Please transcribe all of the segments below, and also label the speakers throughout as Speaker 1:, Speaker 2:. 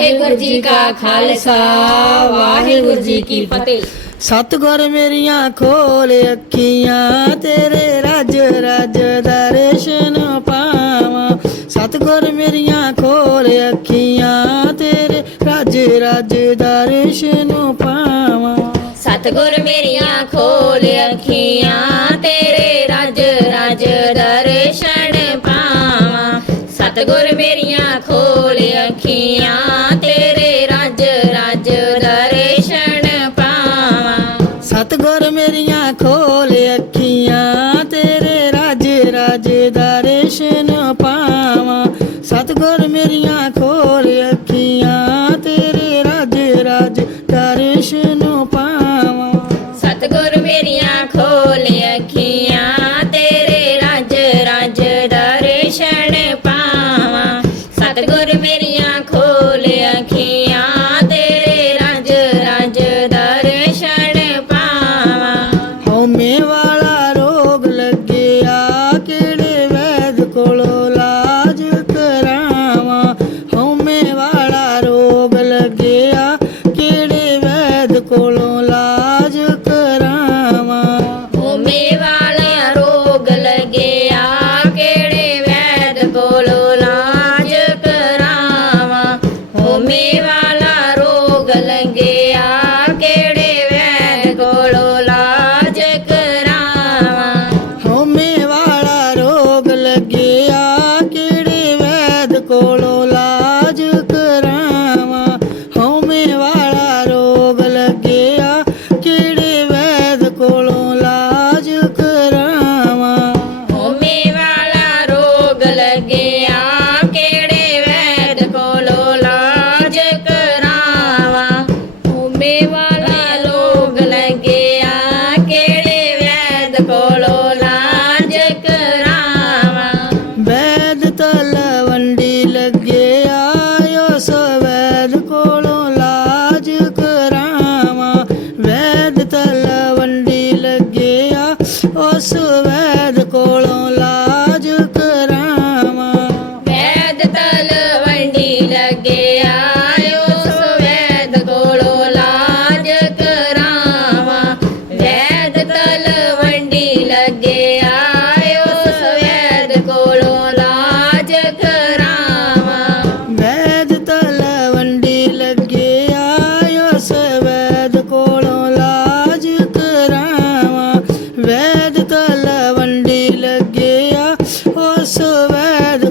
Speaker 1: ਵਾਹਿਗੁਰੂ ਜੀ ਕਾ ਖਾਲਸਾ ਵਾਹਿਗੁਰੂ ਜੀ ਕੀ ਫਤਿਹ।
Speaker 2: ਸਤਗੁਰ ਮੇਰੀਆਂ ਖੋਲ ਅੱਖੀਆਂ ਤੇਰੇ ਰਾਜ ਰਾਜ ਦਰਸ਼ਨ ਪਾਵਾਂ। ਸਤਗੁਰ ਮੇਰੀਆਂ ਖੋਲ ਅੱਖੀਆਂ ਤੇਰੇ ਰਾਜ ਰਾਜ ਦਰਸ਼ਨ ਪਾਵਾਂ।
Speaker 1: ਸਤਗੁਰ ਮੇਰੀਆਂ ਖੋਲ ਅੱਖੀਆਂ ਤੇਰੇ ਰਾਜ ਰਾਜ ਦਰਸ਼ਨ ਪਾਵਾਂ। ਸਤਗੁਰ ਮੇਰੀਆਂ ਖੋਲ ਅੱਖੀਆਂ
Speaker 2: ਮੇਰੀਆਂ ਖੋਲ ਅੱਖੀਆਂ, ਤੇਰੇ ਰੰਜ ਰੰਜ ਦਰਸ਼ਨ ਪਾਵਾਂ। ਹਉਮੈ ਵਾਲਾ ਰੋਗ ਲੱਗਿਆ, ਕਿਹੜੇ ਵੈਦ ਕੋਲੋਂ ਲਾਜ ਕਰਾਵਾਂ? ਹਉਮੈ ਵਾਲਾ ਰੋਗ ਲੱਗਿਆ, ਕਿਹੜੇ ਵੈਦ ਕੋਲੋਂ
Speaker 1: ਲਾ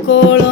Speaker 1: color.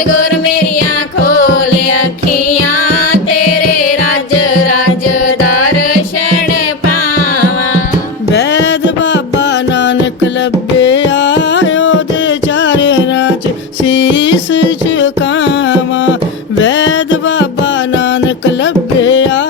Speaker 2: ਸਤਗੁਰ ਮੇਰੀਆਂ ਖੋਲ ਅੱਖੀਆਂ, ਤੇਰੇ ਰਾਜ ਰਾਜ ਦਰਸ਼ਨ ਪਾਵਾਂ। ਵੈਦ ਬਾਬਾ ਨਾਨਕ ਲੱਭਿਆ ਉਹਦੇ ਚਾਰੇ ਰਾਜ, ਸੀਸ ਝੁਕਾਵਾਂ। ਵੈਦ ਬਾਬਾ ਨਾਨਕ ਲੱਭਿਆ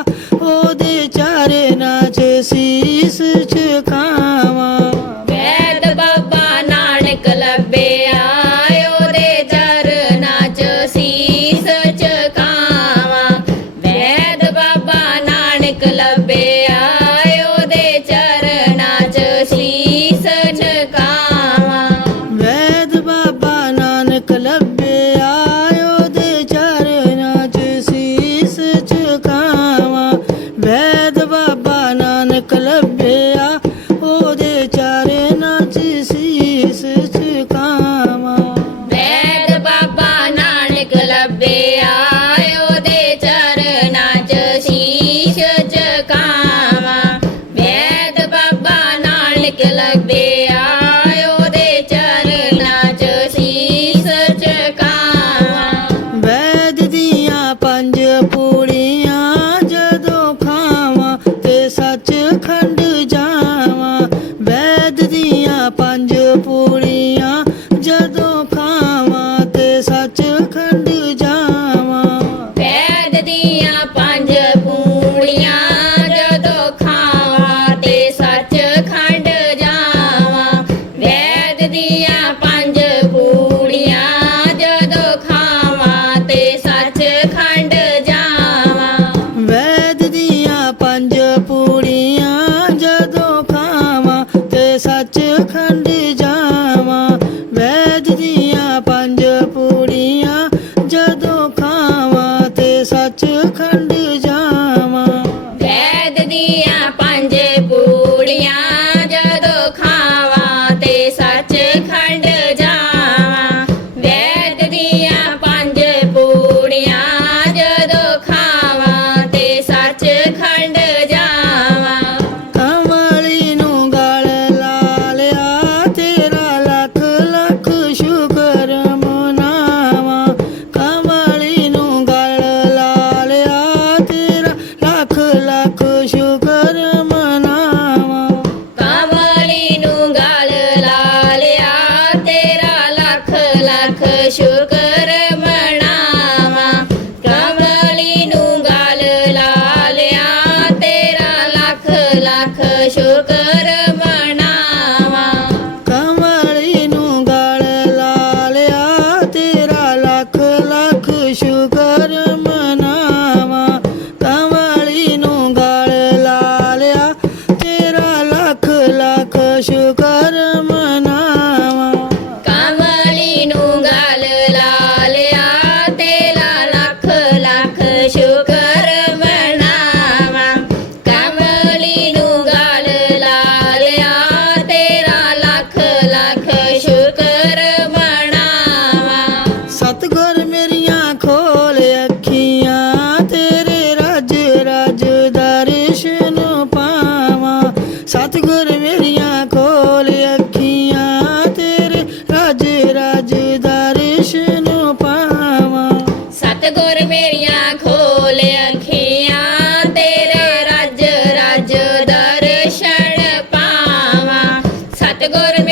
Speaker 1: ਸਤਗੁਰ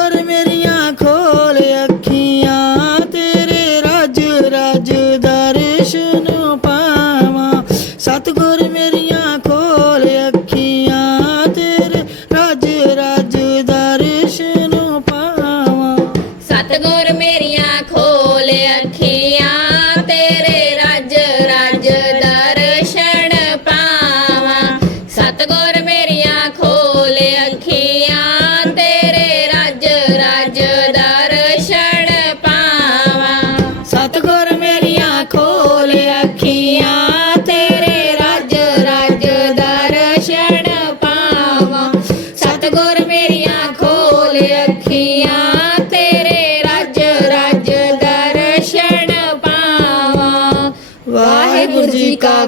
Speaker 1: ਸਤਗੁਰ